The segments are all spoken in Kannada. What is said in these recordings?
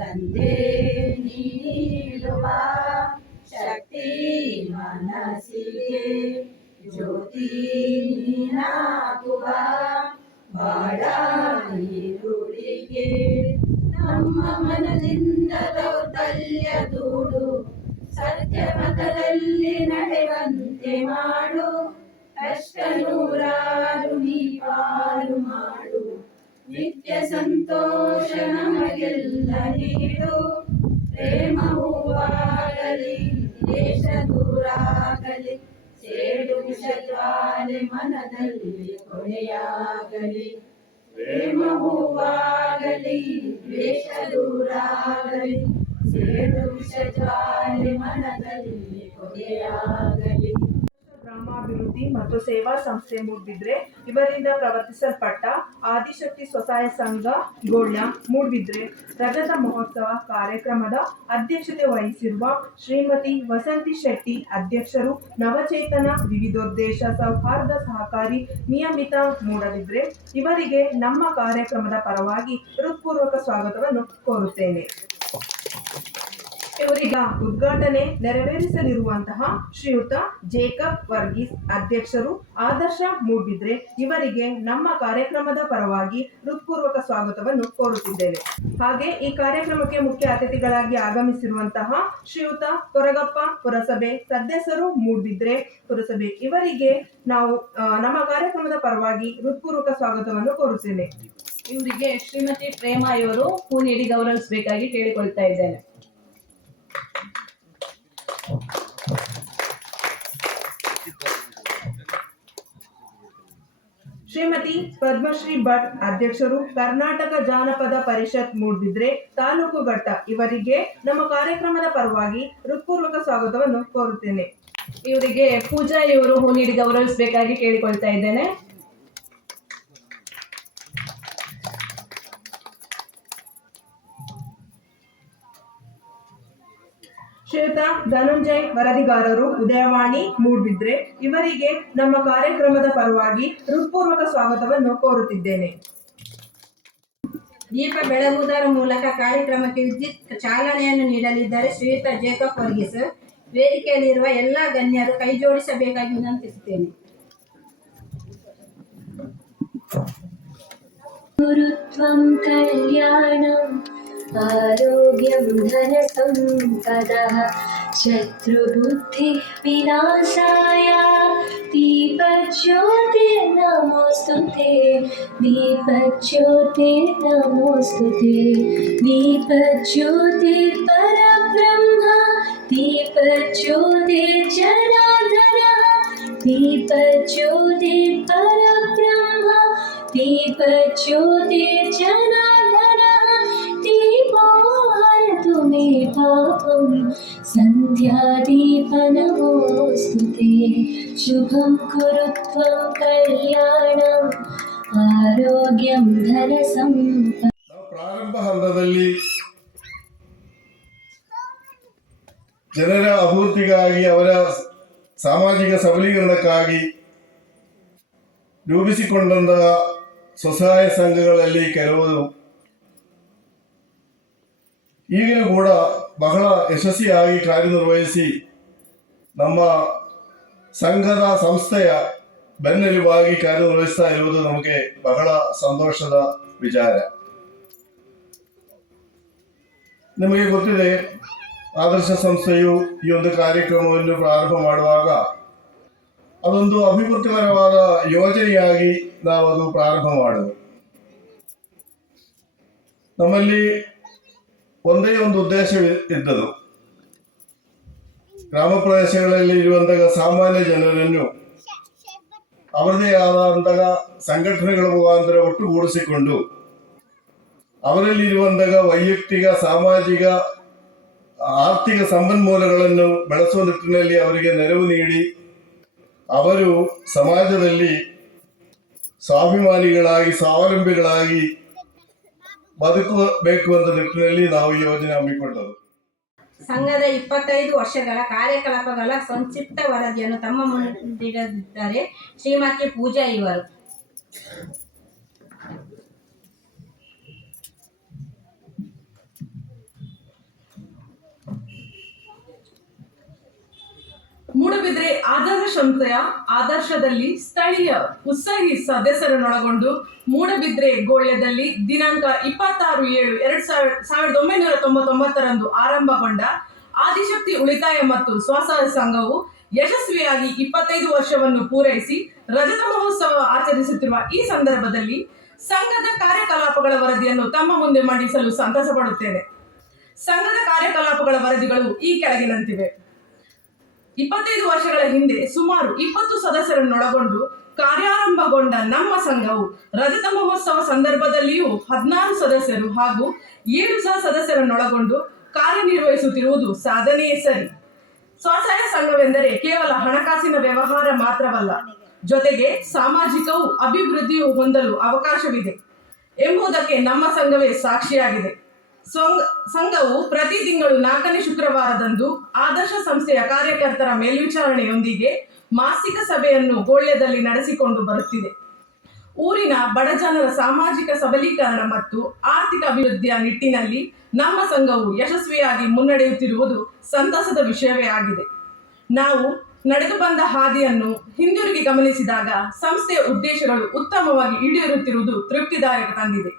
ತಂದೆ ನೀಡುವ ಶಕ್ತಿ ಮನಸ್ಸಿಗೆ ಜ್ಯೋತಿ ನೀನಾಗುವ ಬಾಳ ಈರುಳಿಗೆ ನಮ್ಮ ಮನದಿಂದ ದೌರ್ಬಲ್ಯ ದೂಡು ಸತ್ಯಪಥದಲ್ಲಿ ನಡೆವಂತೆ ಮಾಡು ಕಷ್ಟ ನೂರಾರು ನೀ ಪಾರು ಮಾಡು ನಿತ್ಯ ಸಂತೋಷ ನಮಗೆಲ್ಲ ನೀಡು ಪ್ರೇಮ ಹೂವಾಗಲಿ ದೇಶ ದೂರಾಗಲಿ ಸೇಡು ವಿಷಜ್ವಾಲೆ ಮನದಲ್ಲಿ ಕೊನೆಯಾಗಲಿ ಪ್ರೇಮ ಹೂವಾಗಲಿ ದ್ವೇಷ ದೂರಾಗಲಿ ಸೇಡು ವಿಷಜ್ವಾಲೆ ಮನದಲ್ಲಿ ಕೊನೆಯಾಗಲಿ. ಗ್ರಾಮಾಭಿವೃದ್ಧಿ ಮತ್ತು ಸೇವಾ ಸಂಸ್ಥೆ ಮೂಡ್ಬಿದ್ರೆ ಇವರಿಂದ ಪ್ರವರ್ತಿಸಲ್ಪಟ್ಟ ಆದಿಶಕ್ತಿ ಸ್ವಸಹಾಯ ಸಂಘ ಗೋಳ್ಯ ಮೂಡ್ಬಿದ್ರೆ ರಜತ ಮಹೋತ್ಸವ ಕಾರ್ಯಕ್ರಮದ ಅಧ್ಯಕ್ಷತೆ ವಹಿಸಿರುವ ಶ್ರೀಮತಿ ವಸಂತಿ ಶೆಟ್ಟಿ ಅಧ್ಯಕ್ಷರು, ನವಚೇತನ ವಿವಿಧೋದ್ದೇಶ ಸೌಹಾರ್ದ ಸಹಕಾರಿ ನಿಯಮಿತ ಮೂಡಬಿದ್ರೆ ಇವರಿಗೆ ನಮ್ಮ ಕಾರ್ಯಕ್ರಮದ ಪರವಾಗಿ ಹೃತ್ಪೂರ್ವಕ ಸ್ವಾಗತವನ್ನು ಕೋರುತ್ತೇನೆ. ಇವರೀಗ ಉದ್ಘಾಟನೆ ನೆರವೇರಿಸಲಿರುವಂತಹ ಶ್ರೀಯುತ ಜೇಕಬ್ ವರ್ಗೀಸ್ ಅಧ್ಯಕ್ಷರು, ಆದರ್ಶ ಮೂಡ್ಬಿದ್ರೆ ಇವರಿಗೆ ನಮ್ಮ ಕಾರ್ಯಕ್ರಮದ ಪರವಾಗಿ ಹೃತ್ಪೂರ್ವಕ ಸ್ವಾಗತವನ್ನು ಕೋರುತ್ತಿದ್ದೇವೆ. ಹಾಗೆ ಈ ಕಾರ್ಯಕ್ರಮಕ್ಕೆ ಮುಖ್ಯ ಅತಿಥಿಗಳಾಗಿ ಆಗಮಿಸಿರುವಂತಹ ಶ್ರೀಯುತ ಕೊರಗಪ್ಪ ಪುರಸಭೆ ಸದಸ್ಯರು ಮೂಡ್ಬಿದ್ರೆ ಪುರಸಭೆ ಇವರಿಗೆ ನಾವು ನಮ್ಮ ಕಾರ್ಯಕ್ರಮದ ಪರವಾಗಿ ಹೃತ್ಪೂರ್ವಕ ಸ್ವಾಗತವನ್ನು ಕೋರುತ್ತೇನೆ. ಇವರಿಗೆ ಶ್ರೀಮತಿ ಪ್ರೇಮಾ ಇವರು ಹೂ ನೀಡಿ ಗೌರವಿಸಬೇಕಾಗಿ ಕೇಳಿಕೊಳ್ತಾ ಇದ್ದೇನೆ. ಶ್ರೀಮತಿ ಪದ್ಮಶ್ರೀ ಭಟ್ ಅಧ್ಯಕ್ಷರು, ಕರ್ನಾಟಕ ಜಾನಪದ ಪರಿಷತ್ ಮೂಡ್ಬಿದ್ರೆ ತಾಲೂಕು ಘಟ್ಟ ಇವರಿಗೆ ನಮ್ಮ ಕಾರ್ಯಕ್ರಮದ ಪರವಾಗಿ ಹೃತ್ಪೂರ್ವಕ ಸ್ವಾಗತವನ್ನು ಕೋರುತ್ತೇನೆ. ಇವರಿಗೆ ಪೂಜಾ ಇವರು ಹೂ ನೀಡಿ ಗೌರವಿಸಬೇಕಾಗಿ ಕೇಳಿಕೊಳ್ತಾ ಇದ್ದೇನೆ. ಶ್ರೀಯುತ ಧನುಂಜಯ್ ವರದಿಗಾರರು, ಉದಯವಾಣಿ ಮೂಡ್ಬಿದ್ರೆ ಇವರಿಗೆ ನಮ್ಮ ಕಾರ್ಯಕ್ರಮದ ಪರವಾಗಿ ಹೃತ್ಪೂರ್ವಕ ಸ್ವಾಗತವನ್ನು ಕೋರುತ್ತಿದ್ದೇನೆ. ದೀಪ ಬೆಳಗುವುದರ ಮೂಲಕ ಕಾರ್ಯಕ್ರಮಕ್ಕೆ ವಿದ್ಯುತ್ ಚಾಲನೆಯನ್ನು ನೀಡಲಿದ್ದಾರೆ ಶ್ರೀಯುತ ಜೇಕಬ್ ವರ್ಗೀಸ್. ವೇದಿಕೆಯಲ್ಲಿರುವ ಎಲ್ಲ ಗಣ್ಯರು ಕೈ ಜೋಡಿಸಬೇಕಾಗಿ ವಿನಂತಿಸುತ್ತೇನೆ. ಗುರುತ್ವಂ ಕಲ್ಯಾಣಂ ಆರೋಗ್ಯಂ ಧನ ಸಂಪದಃ ಶತ್ರುಬುದ್ಧಿ ವಿನಾಶಾಯ ದೀಪಜ್ಯೋತಿ ನಮೋಸ್ತುತೆ ದೀಪಜ್ಯೋತಿ ನಮೋಸ್ತುತೆ ದೀಪಜ್ಯೋತಿ ಪರಬ್ರಹ್ಮ ದೀಪಜ್ಯೋತಿ ಜನಾರ್ದನ ದೀಪಜ್ಯೋತಿ ಪರಬ್ರಹ್ಮ ದೀಪಜ್ಯೋತಿ ಜನಾರ್ದನ दीपो हरतु मे पापं सन्ध्यादीप नमोऽस्तुते शुभं कुरु त्वं कल्याणं आरोग्यं धनसम्पदः. ಪ್ರಾರಂಭ ಹಂತದಲ್ಲಿ ಜನರ ಅಭಿವೃದ್ಧಿಗಾಗಿ, ಅವರ ಸಾಮಾಜಿಕ ಸಬಲೀಕರಣಕ್ಕಾಗಿ ರೂಪಿಸಿಕೊಂಡ ಸ್ವಸಹಾಯ ಸಂಘಗಳಲ್ಲಿ ಕೆಲವು ಈಗಲೂ ಕೂಡ ಬಹಳ ಯಶಸ್ವಿಯಾಗಿ ಕಾರ್ಯನಿರ್ವಹಿಸಿ ನಮ್ಮ ಸಂಘದ ಸಂಸ್ಥೆಯ ಬೆನ್ನೆಲುಬಾಗಿ ಕಾರ್ಯನಿರ್ವಹಿಸ್ತಾ ಇರುವುದು ನಮಗೆ ಬಹಳ ಸಂತೋಷದ ವಿಚಾರ. ನಿಮಗೆ ಗೊತ್ತಿದೆ, ಆದರ್ಶ ಸಂಸ್ಥೆಯು ಈ ಒಂದು ಕಾರ್ಯಕ್ರಮವನ್ನು ಪ್ರಾರಂಭ ಮಾಡುವಾಗ ಅದೊಂದು ಅಭಿವೃದ್ಧಿಪರವಾದ ಯೋಜನೆಯಾಗಿ ನಾವು ಅದು ಪ್ರಾರಂಭ ಮಾಡುವುದು. ನಮ್ಮಲ್ಲಿ ಒಂದೇ ಒಂದು ಉದ್ದೇಶ ಇದ್ದದು, ಗ್ರಾಮ ಪ್ರದೇಶಗಳಲ್ಲಿ ಇರುವಂತಹ ಸಾಮಾನ್ಯ ಜನರನ್ನು ಅವರದೇ ಆದಂತಹ ಸಂಘಟನೆಗಳ ಮುಖಾಂತರ ಒಟ್ಟುಗೂಡಿಸಿಕೊಂಡು ಅವರಲ್ಲಿ ಇರುವಂತಹ ವೈಯಕ್ತಿಕ, ಸಾಮಾಜಿಕ, ಆರ್ಥಿಕ ಸಂಪನ್ಮೂಲಗಳನ್ನು ಬೆಳೆಸುವ ನಿಟ್ಟಿನಲ್ಲಿ ಅವರಿಗೆ ನೆರವು ನೀಡಿ ಅವರು ಸಮಾಜದಲ್ಲಿ ಸ್ವಾಭಿಮಾನಿಗಳಾಗಿ, ಸ್ವಾವಲಂಬಿಗಳಾಗಿ ಬದುಕಬೇಕು ಅಂತ ನಿಟ್ಟಿನಲ್ಲಿ ನಾವು ಈ ಯೋಜನೆ ಹಮ್ಮಿಕೊಂಡರು. ಸಂಘದ 25 ವರ್ಷಗಳ ಕಾರ್ಯಕಲಾಪಗಳ ಸಂಕ್ಷಿಪ್ತ ವರದಿಯನ್ನು ತಮ್ಮ ಮುಂದಿಡಲಿದ್ದಾರೆ ಶ್ರೀಮತಿ ಪೂಜಾ ಇವರು. ಮೂಡಬಿದ್ರೆ ಆದರ್ಶ ಸಂಸ್ಥೆಯ ಆದರ್ಶದಲ್ಲಿ ಸ್ಥಳೀಯ ಉತ್ಸಾಹಿ ಸದಸ್ಯರನ್ನೊಳಗೊಂಡು ಮೂಡಬಿದ್ರೆ ಗೋಳ್ಯದಲ್ಲಿ ದಿನಾಂಕ 26/7/1999 ಆರಂಭಗೊಂಡ ಆದಿಶಕ್ತಿ ಉಳಿತಾಯ ಮತ್ತು ಸ್ವಸಹಾಯ ಸಂಘವು ಯಶಸ್ವಿಯಾಗಿ 25 ವರ್ಷವನ್ನು ಪೂರೈಸಿ ರಜತ ಮಹೋತ್ಸವ ಆಚರಿಸುತ್ತಿರುವ ಈ ಸಂದರ್ಭದಲ್ಲಿ ಸಂಘದ ಕಾರ್ಯಕಲಾಪಗಳ ವರದಿಯನ್ನು ತಮ್ಮ ಮುಂದೆ ಮಂಡಿಸಲು ಸಂತಸ ಪಡುತ್ತೇನೆ. ಸಂಘದ ಕಾರ್ಯಕಲಾಪಗಳ ವರದಿಗಳು ಈ ಕೆಳಗಿನಂತಿವೆ. 25 ವರ್ಷಗಳ ಹಿಂದೆ ಸುಮಾರು 20 ಸದಸ್ಯರನ್ನೊಳಗೊಂಡು ಕಾರ್ಯಾರಂಭಗೊಂಡ ನಮ್ಮ ಸಂಘವು ರಜತ ಮಹೋತ್ಸವ ಸಂದರ್ಭದಲ್ಲಿಯೂ 16 ಸದಸ್ಯರು ಹಾಗೂ 7 ಸಹ ಸದಸ್ಯರನ್ನೊಳಗೊಂಡು ಕಾರ್ಯನಿರ್ವಹಿಸುತ್ತಿರುವುದು ಸಾಧನೆಯೇ ಸರಿ. ಸ್ವಸಹಾಯ ಸಂಘವೆಂದರೆ ಕೇವಲ ಹಣಕಾಸಿನ ವ್ಯವಹಾರ ಮಾತ್ರವಲ್ಲ, ಜೊತೆಗೆ ಸಾಮಾಜಿಕವೂ ಅಭಿವೃದ್ಧಿಯೂ ಹೊಂದಲು ಅವಕಾಶವಿದೆ ಎಂಬುದಕ್ಕೆ ನಮ್ಮ ಸಂಘವೇ ಸಾಕ್ಷಿಯಾಗಿದೆ. ಸಂಘವು ಪ್ರತಿ ತಿಂಗಳು 4ನೇ ಶುಕ್ರವಾರದಂದು ಆದರ್ಶ ಸಂಸ್ಥೆಯ ಕಾರ್ಯಕರ್ತರ ಮೇಲ್ವಿಚಾರಣೆಯೊಂದಿಗೆ ಮಾಸಿಕ ಸಭೆಯನ್ನು ಗೋಳ್ಯದಲ್ಲಿ ನಡೆಸಿಕೊಂಡು ಬರುತ್ತಿದೆ. ಊರಿನ ಬಡಜನರ ಸಾಮಾಜಿಕ ಸಬಲೀಕರಣ ಮತ್ತು ಆರ್ಥಿಕ ಅಭಿವೃದ್ಧಿಯ ನಿಟ್ಟಿನಲ್ಲಿ ನಮ್ಮ ಸಂಘವು ಯಶಸ್ವಿಯಾಗಿ ಮುನ್ನಡೆಯುತ್ತಿರುವುದು ಸಂತಸದ ವಿಷಯವೇ ಆಗಿದೆ. ನಾವು ನಡೆದು ಬಂದ ಹಾದಿಯನ್ನು ಹಿಂದಿರುಗಿ ಗಮನಿಸಿದಾಗ ಸಂಸ್ಥೆಯ ಉದ್ದೇಶಗಳು ಉತ್ತಮವಾಗಿ ಈಡೇರುತ್ತಿರುವುದು ತೃಪ್ತಿದಾಯಕ ತಂದಿದೆ.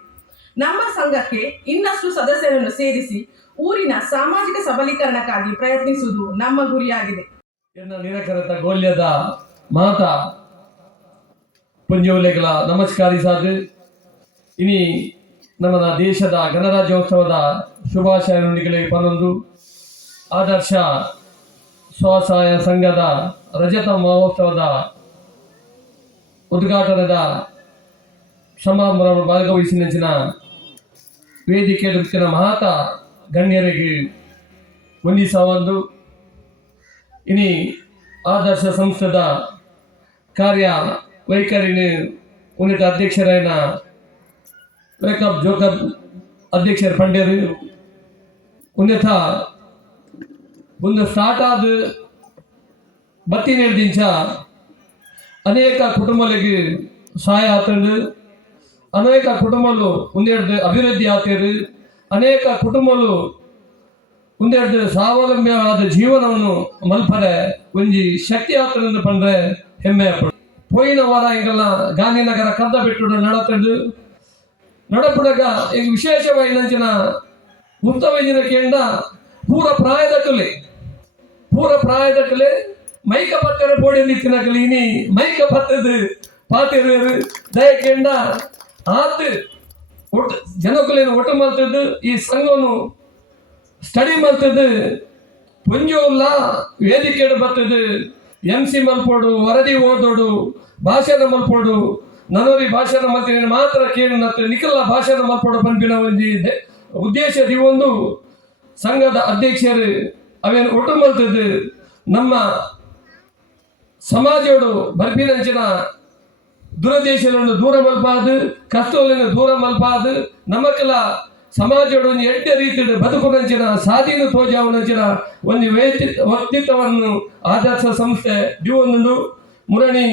ನಮ್ಮ ಸಂಘಕ್ಕೆ ಇನ್ನಷ್ಟು ಸದಸ್ಯರನ್ನು ಸೇರಿಸಿ ಊರಿನ ಸಾಮಾಜಿಕ ಸಬಲೀಕರಣಕ್ಕಾಗಿ ಪ್ರಯತ್ನಿಸುವುದು ನಮ್ಮ ಗುರಿಯಾಗಿದೆ. ಎನ್ನ ನಿರಕರತ ಗೋಲ್ಯದ ಮಾತಾ ಪುಂಜೋಲೆಗಳ ನಮಸ್ಕಾರಿಸಾದು ಇನಿ ನಮ್ಮ ದೇಶದ ಗಣರಾಜ್ಯೋತ್ಸವದ ಶುಭಾಶಯ ನುಡಿಗಳಿಗೆ ಪನ್ನೊಂದು ಆದರ್ಶ ಸ್ವಸಹಾಯ ಸಂಘದ ರಜತ ಮಹೋತ್ಸವದ ಉದ್ಘಾಟನದ ಸಮಾರಂಭವನ್ನು ಭಾಗವಹಿಸಿ ನೆಂಚಿನ ವೇದಿಕೆ ದುಃಖಿನ ಮಹಾತ ಗಣ್ಯರಿಗೆ ವಂದಿಸವೊಂದು ಇನಿ ಆದರ್ಶ ಸಂಸ್ಥೆದ ಕಾರ್ಯ ವೈಖರಿನ ಉನ್ನತ ಅಧ್ಯಕ್ಷರಾಯನ ವೇಕಪ್ ಜೋಕಪ್ ಅಧ್ಯಕ್ಷರು ಪಂಡ್ಯರು ಉನ್ನತ ಒಂದು ಸ್ಟಾರ್ಟ್ ಆದ ಬತ್ತಿ ನಿರ್ದಿಂಚ ಅನೇಕ ಕುಟುಂಬಗಳಿಗೆ ಸಹಾಯ ಆತಂದು ಅನೇಕ ಕುಟುಂಬಗಳು ಒಂದೆರಡು ಅಭಿವೃದ್ಧಿ ಆತರು ಅನೇಕ ಕುಟುಂಬಗಳು ಒಂದೆರಡು ಸ್ವಾವಲಂಬಿಯಾದ ಜೀವನವನ್ನು ಮಲ್ಪರೆ ಒಂಜಿ ಶಕ್ತಿ ಆತರಿಂದ ಪಂಡ್ರೆ ಹೆಮ್ಮೆ ಪೋಯಿನ ವಾರ ಹಿಂಗೆಲ್ಲ ಗಾಂಧಿನಗರ ಕದ್ದ ಬಿಟ್ಟು ನಡತಂದು ನಡಪುಡಗ ಈಗ ವಿಶೇಷವಾಗಿ ನಂಚಿನ ಮುಕ್ತವೈದ್ಯನ ಕೇಂದ್ರ ಪೂರ ಪ್ರಾಯದ ಕಲೆ ಮೈಕ ಪತ್ತರ ಬೋಡಿ ನಿಂತಿನ ಕಲೀನಿ ಮೈಕ ಪತ್ತದು ಪಾತಿರು ದಯ ಕೇಂದ್ರ ಆತು ಒಟ್ಟು ಜನಕಲೇನು ಒಟ್ಟು ಮಾಡ್ತದ್ದು ಈ ಸಂಘವನ್ನು ಸ್ಟಡಿ ಮಾಡ್ತದ್ದು ಪುಂಜೋಲ್ಲ ವೇದಿಕೆ ಬರ್ತದ್ದು MC ಮಲ್ಪೋಡು ವರದಿ ಓದೋಡು ಭಾಷಣ ಮಲ್ಪೋಡು ನನವರಿ ಭಾಷಣ ಮಲ್ತೀನಿ ಮಾತ್ರ ಕೇಳಿ ನಿಖಲ್ಲ ಭಾಷಣ ಮಲ್ಪೋಡು ಪಂಪಿನ ಒಂದು ಉದ್ದೇಶ ಒಂದು ಸಂಘದ ಅಧ್ಯಕ್ಷರು ಅವೇನು ಒಟ್ಟು ಮಲ್ತದ್ದು ನಮ್ಮ ಸಮಾಜೋಡು ಬರ್ಪಿನಂಚಿನ ದುರದೇಶಗಳನ್ನು ದೂರ ಮಲ್ಪಾದು ಕಷ್ಟಗಳನ್ನು ದೂರ ಮಲ್ಪಾದು ನಮಕೆಲ್ಲ ಸಮಾಜೋಡು ಒಂದು ಎಡ್ಡ ರೀತಿಯ ಬದುಕುನಂಚಿನ ಸಾಧೀನ ತೋಜಾವನಂಚಿನ ಒಂದು ವ್ಯಕ್ತಿತ್ವವನ್ನು ಆದರ್ಶ ಸಂಸ್ಥೆ ದಿವೊಂದು ಮುರಣಿ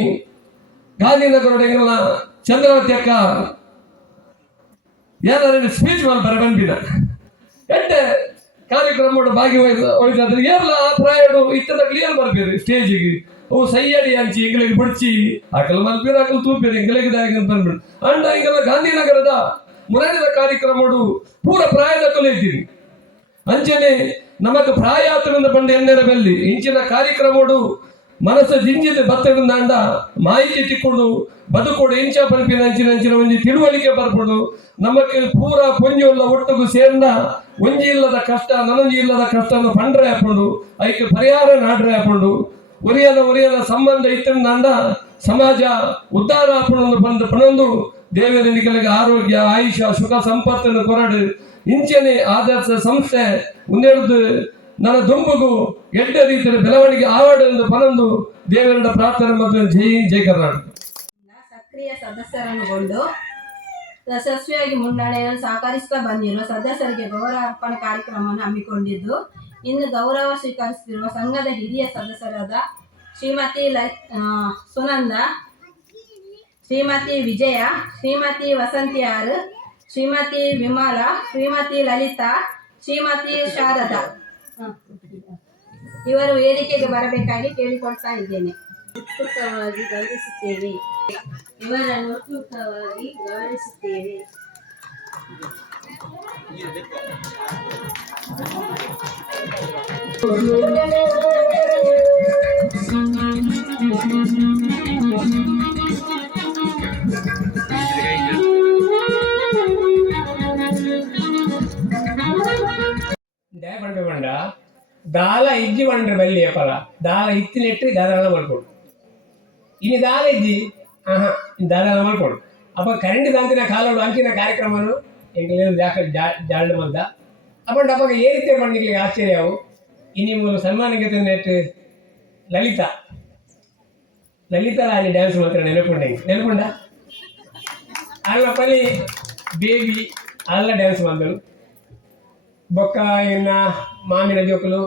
ಗಾಂಧಿನಗರೊಡೆಲ್ಲ ಚಂದ್ರಾವತಿ ಅಕ್ಕ ಏನಾದ್ರು ಸ್ಪೀಚ್ ಮಾಡ್ತಾರೆ ಬಂದಿನ ಎಡ್ಡೆ ಕಾರ್ಯಕ್ರಮ ಭಾಗವಹಿಸಿದ್ರೆ ಎಲ್ಲ ಆ ಪ್ರಾಯಡು ಇತ್ತದ ಕ್ಲಿಯರ್ ಬರ್ಬೇರು ಸ್ಟೇಜಿಗೆ ಅವು ಸೈಯಡಿ ಹಂಚಿ ಇಂಗ್ಲಿಗೆ ಬಿಡ್ಚಿ ಆಕಲ್ ಮಲ್ಪೀರು ಆಕಲ್ ತೂಪೇರು ಇಂಗ್ಲಿಗೆ ಬಂದ್ಬಿಡು ಅಂಡ ಹಿಂಗೆಲ್ಲ ಗಾಂಧಿನಗರದ ಮುರಣಿದ ಕಾರ್ಯಕ್ರಮಗಳು ಪೂರ ಪ್ರಾಯದ ಕೊಲೆಯಿದ್ದೀರಿ ಅಂಚನೆ ನಮಕ್ ಪ್ರಾಯ ಆತರಿಂದ ಬಂದ ಎಣ್ಣೆರ ಬೆಲ್ಲಿ ಇಂಚಿನ ಕಾರ್ಯಕ್ರಮಗಳು ಮನಸ್ಸು ಜಿಂಜಿದ ಬತ್ತದಿಂದ ಮಾಹಿತಿ ತಿಕ್ಕೊಂಡು ಬದುಕೋಡು ಇಂಚ ಪಂಪಿನ ಅಂಚಿನ ಒಂಜಿ ತಿಳುವಳಿಕೆ ಬರ್ಬೋದು ನಮಕ್ಕೆ ಪೂರ ಪೊಂಜುಲ್ಲ ಒಟ್ಟಿಗೂ ಸೇರ್ದ ಒಂಜಿ ಇಲ್ಲದ ಕಷ್ಟ ನನಂಜಿ ಇಲ್ಲದ ಕಷ್ಟವನ್ನು ಪಂಡ್ರೆ ಹಾಕೊಂಡು ಅದಕ್ಕೆ ಪರಿಹಾರ ನಾಡ್ರೆ ಹಾಕೊಂಡು ಒರಿಯದ ಸಂಬಂಧ ಇತ್ತಿಂದ ಸಮಾಜ ಉದ್ಧಾರ ಹಾಕೊಂಡು ಬಂದು ಪಣೊಂದು ದೇವರ ನಿಖಲಿಗೆ ಆರೋಗ್ಯ ಆಯುಷ ಸುಖ ಸಂಪತ್ತನ್ನು ಕೊರಡು ಇಂಚನೆ ಆದರ್ಶ ಸಂಸ್ಥೆ ಮುಂದೆಡ್ದು ನನ್ನ ದುಂಬುಗೂ ಎಡ್ಡ ರೀತಿಯ ಬೆಳವಣಿಗೆ ಆವಾಡೆಂದು ಪನೊಂದು ದೇವರ ಪ್ರಾರ್ಥನೆ ಮತ್ತು ಜೈ ಕರ್ನಾಟಕ. ಸಕ್ರಿಯ ಸದಸ್ಯರನ್ನುಗೊಂಡು ಯಶಸ್ವಿಯಾಗಿ ಮುನ್ನಡೆಯಲು ಸಹಕರಿಸುತ್ತಾ ಬಂದಿರುವ ಸದಸ್ಯರಿಗೆ ಗೌರವ ಅರ್ಪಣೆ ಕಾರ್ಯಕ್ರಮವನ್ನು ಹಮ್ಮಿಕೊಂಡಿದ್ದು, ಇನ್ನು ಗೌರವ ಸ್ವೀಕರಿಸುತ್ತಿರುವ ಸಂಘದ ಹಿರಿಯ ಸದಸ್ಯರಾದ ಶ್ರೀಮತಿ ಸುನಂದ, ಶ್ರೀಮತಿ ವಿಜಯ, ಶ್ರೀಮತಿ ವಸಂತಿಯಾರು, ಶ್ರೀಮತಿ ವಿಮಲಾ, ಶ್ರೀಮತಿ ಲಲಿತಾ, ಶ್ರೀಮತಿ ಶಾರದಾ ಇವರು ವೇದಿಕೆಗೆ ಬರಬೇಕಾಗಿ ಕೇಳಿಕೊಳ್ತಾ ಇದ್ದೇನೆ. ಉತ್ಸುಕವಾಗಿ ಗಮನಿಸುತ್ತೇವೆ. ಇವರನ್ನು ಉತ್ಸುಕವಾಗಿ ಗಮನಿಸುತ್ತೇವೆ. ದಯಪಂಡ ಪಂಡ ದಾಲ ಇಜ್ಜಿ ಪಂಡ್ರೆ ಬಲ್ಲಿ ಪಲ ದಾಲ ಇತ್ತಿನೆಟ್ಟು ದಾದಾಳ ಮಾಡ್ಕೊಡು ಇನ್ನು ದಾಲ ಇಜ್ಜಿ ಆಹಾ ದಾದಾಳ ಮಾಡ್ಕೊಡು ಅಪ್ಪ ಕರೆಂಟ್ ದಾಂತಿನ ಕಾಲೋಡು ಅಂಚಿನ ಕಾರ್ಯಕ್ರಮನು ಎಂಗ್ಲೇನು ಜಾಲ್ಡ್ ಮದ್ದ ಅಪ್ಪಂಡ ಅಪ್ಪ ಏ ರೀತಿ ಪಂಡಿಗೆ ಆಶ್ಚರ್ಯ ಅವು ಇನ್ನು ಮೂರು ಸನ್ಮಾನಕ್ಕೆ ನೆಟ್ಟು ಲಲಿತಾ ರಾಣಿ ಡ್ಯಾನ್ಸ್ ಮಾತ್ರ ನೆನಪುಂಡ ಅಲ್ಲ ಪಲ್ಲಿ ಬೇಬಿ ಅಲ್ಲ ಡ್ಯಾನ್ಸ್ ಮಾಡಿದಳು ಬೊಕ್ಕ ಎನ್ನ ಮಾಮಿನ ಜೋಕುಲು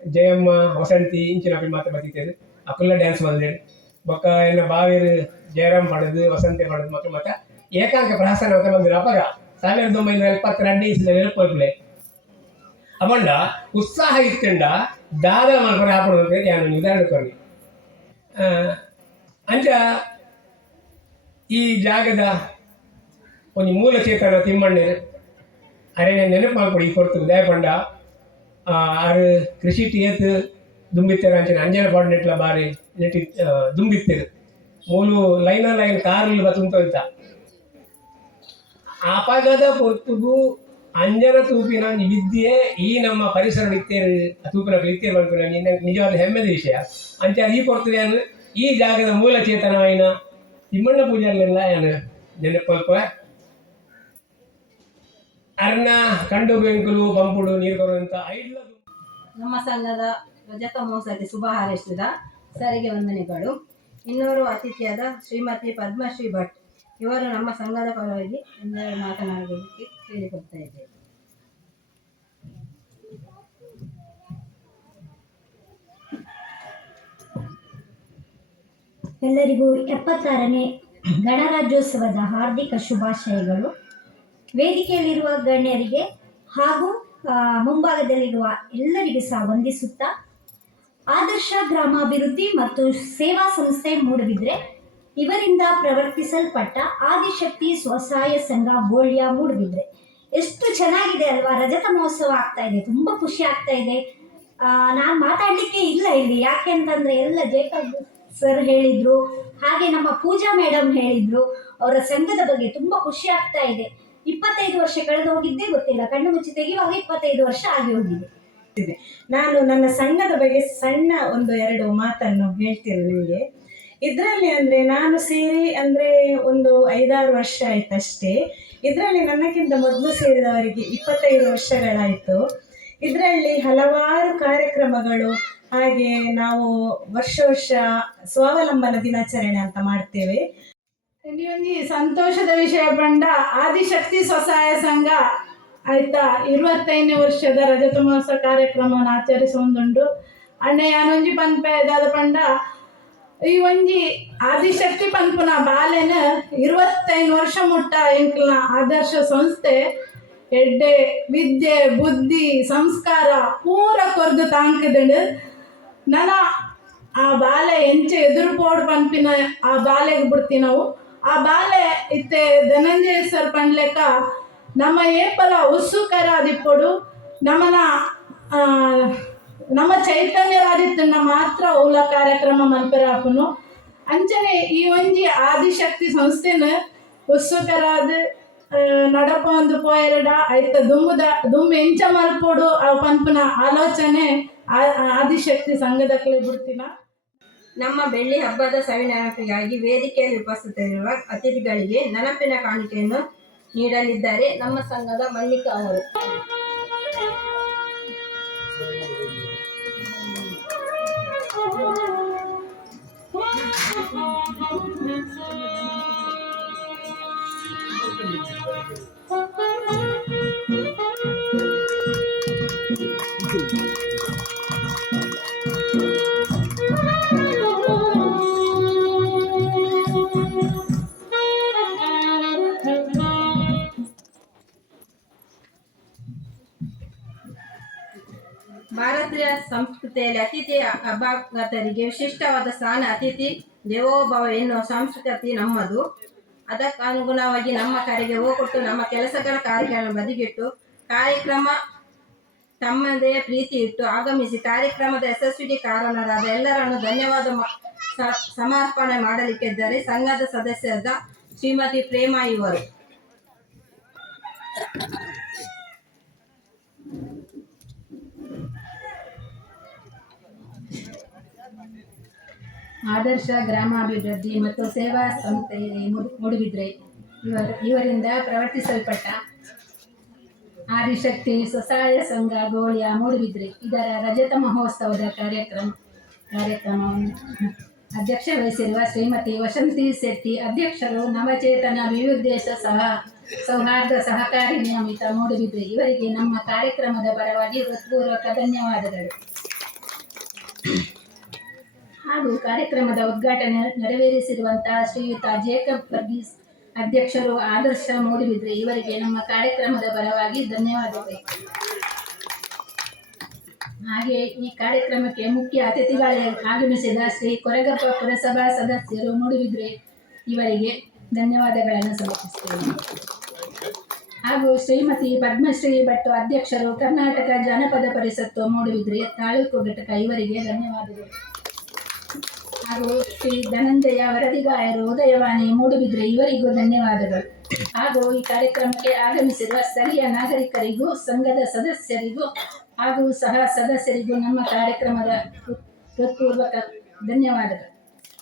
ಜಯಮ್ಮ ವಸಂತಿ ಇಂಚಿನ ಮಾತ್ರ ಬತ್ತಿದ್ದೇವೆ ಅಕ್ಕಲ್ಲ ಡ್ಯಾನ್ಸ್ ಮಾಡಿದ್ದೇವೆ ಬೊಕ್ಕ ಎನ್ನ ಬಾವೇರು ಜಯರಾಮ್ ಪಡೆದು ವಸಂತಿ ಪಡೆದು ಮಕ್ಕಳು ಮತ್ತೆ ಏಕಾಂಕ ಪ್ರಹಸನ ಅಂತ ಬಂದಿರು ಅಪ್ಪಗ 1972 ಇಸ್ಲ ನೆನಪುಲೆ ಅಪ್ಪಂಡ ಉತ್ಸಾಹ ಇತ್ತಂಡ ದಾದ ಮಾಡ್ಕೊಂಡು ಹಾಕೊಂಡು ಅಂತ ನಾನು ಉದಾಹರಣೆ ಕೊಡಿ ಅಂಚ ಈ ಜಾಗದ ಒಂದು ಮೂಲ ಚೇತನ ತಿಮ್ಮಣ್ಣರು ಅರೇನೆ ನೆನಪು ಮಾಡ್ಕೊಡಿ ಕೊಡ್ತು ದಯಪಂಡ ಆರು ಕೃಷಿ ಏತು ದುಂಬಿತ್ತೇರು ಅಂಚಿನ ಅಂಜನ ಪಾಡು ನೆಟ್ಲ ಬಾರಿ ನೆಟ್ಟಿ ದುಂಬಿತ್ತೇರು ಮೂಲು ಲೈನ್ ಕಾರಲ್ಲಿ ಬತ್ತುಂತ ಅಪಗದ ಪೊರ್ತುಗು ಅಂಜನ ತೂಪಿನ ವಿದ್ಯೆ ಈ ನಮ್ಮ ಪರಿಸರ ಇತ್ತೇರು ತೂಪಿನ ಇತ್ತೇರು ಮಾಡ್ಕೊಂಡು ನಿಜವಾದ ಹೆಮ್ಮೆದ ವಿಷಯ ಅಂಚೆ ಈ ಕೊಡ್ತದೆ ಅಂದ್ರೆ ಈ ಜಾಗದ ಮೂಲ ಚೇತನವಾಯಿನ ತಿಮ್ಮಣ್ಣ ಪೂಜಾರಿಲೆಲ್ಲ ಏನು ನೆನಪಲ್ಪ ಅರ್ನ ಕಂಡು ಬೆಂಕುಲು ಪಂಪುಡು ನೀರು ಕೊಡುವಂತ ಐಡ್ಲ ನಮ್ಮ ಸಂಘದ ರಜತ ಮಹೋತ್ಸವಕ್ಕೆ ಶುಭ ಹಾರೈಸಿದ ಸರಿಗೆ ವಂದನೆಗಳು. ಇನ್ನೋರು ಅತಿಥಿಯಾದ ಶ್ರೀಮತಿ ಪದ್ಮಶ್ರೀ ಭಟ್ ಇವರು ನಮ್ಮ ಸಂಘದ ಪರವಾಗಿ ಒಂದೆರಡು ಮಾತನಾಡೋದಕ್ಕೆ ಕೇಳಿಕೊಡ್ತಾ ಇದ್ದೇವೆ. ಎಲ್ಲರಿಗೂ 76ನೇ ಗಣರಾಜ್ಯೋತ್ಸವದ ಹಾರ್ದಿಕ ಶುಭಾಶಯಗಳು. ವೇದಿಕೆಯಲ್ಲಿರುವ ಗಣ್ಯರಿಗೆ ಹಾಗೂ ಮುಂಭಾಗದಲ್ಲಿರುವ ಎಲ್ಲರಿಗೂ ಸಹ ವಂದಿಸುತ್ತಾ, ಆದರ್ಶ ಗ್ರಾಮಾಭಿವೃದ್ಧಿ ಮತ್ತು ಸೇವಾ ಸಂಸ್ಥೆ ಮೂಡಬಿದ್ರೆ ಇವರಿಂದ ಪ್ರವರ್ತಿಸಲ್ಪಟ್ಟ ಆದಿಶಕ್ತಿ ಸ್ವಸಹಾಯ ಸಂಘ ಗೋಳ್ಯ ಮೂಡಬಿದ್ರೆ ಎಷ್ಟು ಚೆನ್ನಾಗಿದೆ ಅಲ್ವಾ. ರಜತ ಮಹೋತ್ಸವ ಆಗ್ತಾ ಇದೆ, ತುಂಬ ಖುಷಿ ಆಗ್ತಾ ಇದೆ. ನಾನು ಮಾತಾಡಲಿಕ್ಕೆ ಇಲ್ಲ ಇಲ್ಲಿ, ಯಾಕೆ ಅಂತಂದರೆ ಎಲ್ಲ ಜೇಕಬ್ ಸರ್ ಹೇಳಿದರು, ಹಾಗೆ ನಮ್ಮ ಪೂಜಾ ಮೇಡಮ್ ಹೇಳಿದರು. ಅವರ ಸಂಘದ ಬಗ್ಗೆ ತುಂಬ ಖುಷಿ ಆಗ್ತಾ ಇದೆ. 25 ವರ್ಷ ಕಳೆದು ಹೋಗಿದ್ದೇ ಗೊತ್ತಿಲ್ಲ, ಕಣ್ಣು ಮುಚ್ಚಿ ತೆಗೆಯುವಾಗ 25 ವರ್ಷ ಆಗಿ ಹೋಗಿದೆ. ನಾನು ನನ್ನ ಸಂಘದ ಬಗ್ಗೆ ಸಣ್ಣ 1-2 ಮಾತನ್ನು ಹೇಳ್ತೇನೆ ನಿಮಗೆ. ಇದರಲ್ಲಿ ಅಂದರೆ ನಾನು ಸೇರಿ ಅಂದರೆ ಒಂದು 5-6 ವರ್ಷ ಆಯ್ತಷ್ಟೇ. ಇದರಲ್ಲಿ ನನ್ನಕ್ಕಿಂತ ಮೊದಲು ಸೇರಿದವರಿಗೆ 25 ವರ್ಷಗಳಾಯಿತು. ಇದರಲ್ಲಿ ಹಲವಾರು ಕಾರ್ಯಕ್ರಮಗಳು, ಹಾಗೆ ನಾವು ವರ್ಷ ಸ್ವಾವಲಂಬನ ದಿನಾಚರಣೆ ಅಂತ ಮಾಡ್ತೇವೆ. ಒಂದು ಸಂತೋಷದ ವಿಷಯ ಬಂಡ ಆದಿಶಕ್ತಿ ಸ್ವಸಹಾಯ ಸಂಘ ಆಯ್ತಾ 25ನೇ ವರ್ಷದ ರಜತ ಮಹೋತ್ಸವ ಕಾರ್ಯಕ್ರಮವನ್ನು ಆಚರಿಸುವುದುಂಟು. ಅಣ್ಣೆ ಯಾನೊಂಜಿ ಪನ್ಪೆದಾದ ಪಂಡ ಈ ಒಂಜಿ ಆದಿಶಕ್ತಿ ಪನ್ಪುನ ಬಾಲೆನ 25 ವರ್ಷ ಮುಟ್ಟ ಎಂಕ್ಲ ಆದರ್ಶ ಸಂಸ್ಥೆ ಎಡ್ಡೆ ವಿದ್ಯೆ ಬುದ್ಧಿ ಸಂಸ್ಕಾರ ಪೂರ ಕೊರ್ದು ತಾಂಕದಂಡು ನನ ಆ ಬಾಲೆ ಎಂಚೆ ಎದುರು ಪೋಡು ಪನ್ಪಿನ ಆ ಬಾಲೆಗೆ ಬಿಡ್ತೀವಿ ನಾವು. ಆ ಬಾಲೆ ಇತ್ತೆ ಧನಂಜಯ ಸರ್ ಪಂಡ್ಲೆಕ್ಕ ನಮ್ಮ ಏಪಲ ಉತ್ಸುಕರಾದಿಪ್ಪಡು ನಮ್ಮ ಚೈತನ್ಯರಾದಿತ್ತನ್ನ ಮಾತ್ರ ಓಲ ಕಾರ್ಯಕ್ರಮ ಮಲ್ಪರಾಪನು ಅಂಚನೆ ಈ ಒಂಜಿ ಆದಿಶಕ್ತಿ ಸಂಸ್ಥೆನ ಉತ್ಸುಕರಾದ ನಡಪ ಒಂದು ಪೋಯರಡ ಆಯ್ತ ದುಂಬು ಎಂಚ ಮಲ್ಪೋಡು ಆ ಪಂಪನ ಆಲೋಚನೆ ಆದಿಶಕ್ತಿ ಸಂಘದಕ್ಕೆ ಬಿಡ್ತೀನ. ನಮ್ಮ ಬೆಳ್ಳಿ ಹಬ್ಬದ ಸವಿನೆನಪಿಗಾಗಿ ವೇದಿಕೆಯಲ್ಲಿ ಉಪಸ್ಥಿತರಿರುವ ಅತಿಥಿಗಳಿಗೆ ನೆನಪಿನ ಕಾಣಿಕೆಯನ್ನು ನೀಡಲಿದ್ದಾರೆ ನಮ್ಮ ಸಂಘದ ಮಲ್ಲಿಕಾ ಅವರು. ಭಾರತೀಯ ಸಂಸ್ಕೃತಿಯಲ್ಲಿ ಅತಿಥಿ ಅಭಾಗತರಿಗೆ ವಿಶಿಷ್ಟವಾದ ಸ್ಥಾನ. ಅತಿಥಿ ದೇವೋಭವ ಎನ್ನುವ ಸಂಸ್ಕೃತಿ ನಮ್ಮದು. ಅದಕ್ಕನುಗುಣವಾಗಿ ನಮ್ಮ ಕರೆಗೆ ಹೋಗೊಟ್ಟು ನಮ್ಮ ಕೆಲಸಗಳ ಕಾರ್ಯಗಳನ್ನು ಬದಿಗಿಟ್ಟು ಕಾರ್ಯಕ್ರಮ ತಮ್ಮದೇ ಪ್ರೀತಿ ಇಟ್ಟು ಆಗಮಿಸಿ ಕಾರ್ಯಕ್ರಮದ ಯಶಸ್ವಿಗೆ ಕಾರಣರಾದ ಎಲ್ಲರನ್ನು ಧನ್ಯವಾದ ಸಮರ್ಪಣೆ ಮಾಡಲಿಕ್ಕಿದ್ದಾರೆ ಸಂಘದ ಸದಸ್ಯರಾದ ಶ್ರೀಮತಿ ಪ್ರೇಮಾ ಇವರು. ಆದರ್ಶ ಗ್ರಾಮಾಭಿವೃದ್ಧಿ ಮತ್ತು ಸೇವಾ ಸಂಸ್ಥೆ ಮೂಡುಬಿದ್ರೆ ಇವರಿಂದ ಪ್ರವರ್ತಿಸಲ್ಪಟ್ಟ ಆದಿಶಕ್ತಿ ಸ್ವಸಹಾಯ ಸಂಘ ಗೋಳಿಯ ಮೂಡುಬಿದ್ರೆ ಇದರ ರಜತ ಮಹೋತ್ಸವದ ಕಾರ್ಯಕ್ರಮವನ್ನು ಅಧ್ಯಕ್ಷ ವಹಿಸಿರುವ ಶ್ರೀಮತಿ ವಸಂತಿ ಶೆಟ್ಟಿ ಅಧ್ಯಕ್ಷರು, ನವಚೇತನ ವಿವಿಧೋದ್ದೇಶ ಸೌಹಾರ್ದ ಸಹಕಾರಿ ನಿಯಮಿತ ಮೂಡುಬಿದ್ರೆ ಇವರಿಗೆ ನಮ್ಮ ಕಾರ್ಯಕ್ರಮದ ಪರವಾಗಿ ಹೃತ್ಪೂರ್ವಕ ಧನ್ಯವಾದಗಳು. ಹಾಗೂ ಕಾರ್ಯಕ್ರಮದ ಉದ್ಘಾಟನೆ ನೆರವೇರಿಸಿರುವಂತಹ ಶ್ರೀಯುತ ಜೇಕಬ್ ವರ್ಗೀಸ್ ಅಧ್ಯಕ್ಷರು, ಆದರ್ಶ ಮೂಡುಬಿದ್ರೆ ಇವರಿಗೆ ನಮ್ಮ ಕಾರ್ಯಕ್ರಮದ ಪರವಾಗಿ ಧನ್ಯವಾದಗಳು. ಹಾಗೆ ಈ ಕಾರ್ಯಕ್ರಮಕ್ಕೆ ಮುಖ್ಯ ಅತಿಥಿಗಳಾಗಿ ಆಗಮಿಸಿದ ಶ್ರೀ ಕೊರಗಪ್ಪ ಪುರಸಭಾ ಸದಸ್ಯರು ಮೂಡುಬಿದ್ರೆ ಇವರಿಗೆ ಧನ್ಯವಾದಗಳನ್ನು ಸಮರ್ಪಿಸುತ್ತೇನೆ. ಹಾಗೂ ಶ್ರೀಮತಿ ಪದ್ಮಶ್ರೀ ಭಟ್ ಅಧ್ಯಕ್ಷರು, ಕರ್ನಾಟಕ ಜಾನಪದ ಪರಿಷತ್ತು ಮೂಡುಬಿದ್ರೆ ತಾಲೂಕು ಘಟಕ ಇವರಿಗೆ ಧನ್ಯವಾದಗಳು. ಹಾಗೂ ಶ್ರೀ ಧನಂಜಯ ವರದಿಗಾರರು ಉದಯವಾಣಿ ಮೂಡುಬಿದ್ರೆ ಇವರಿಗೂ ಧನ್ಯವಾದಗಳು. ಹಾಗೂ ಈ ಕಾರ್ಯಕ್ರಮಕ್ಕೆ ಆಗಮಿಸಿರುವ ಸ್ಥಳೀಯ ನಾಗರಿಕರಿಗೂ ಸಂಘದ ಸದಸ್ಯರಿಗೂ ಹಾಗೂ ಸಹ ಸದಸ್ಯರಿಗೂ ನಮ್ಮ ಕಾರ್ಯಕ್ರಮದ ಹೃತ್ಪೂರ್ವಕ ಧನ್ಯವಾದಗಳು.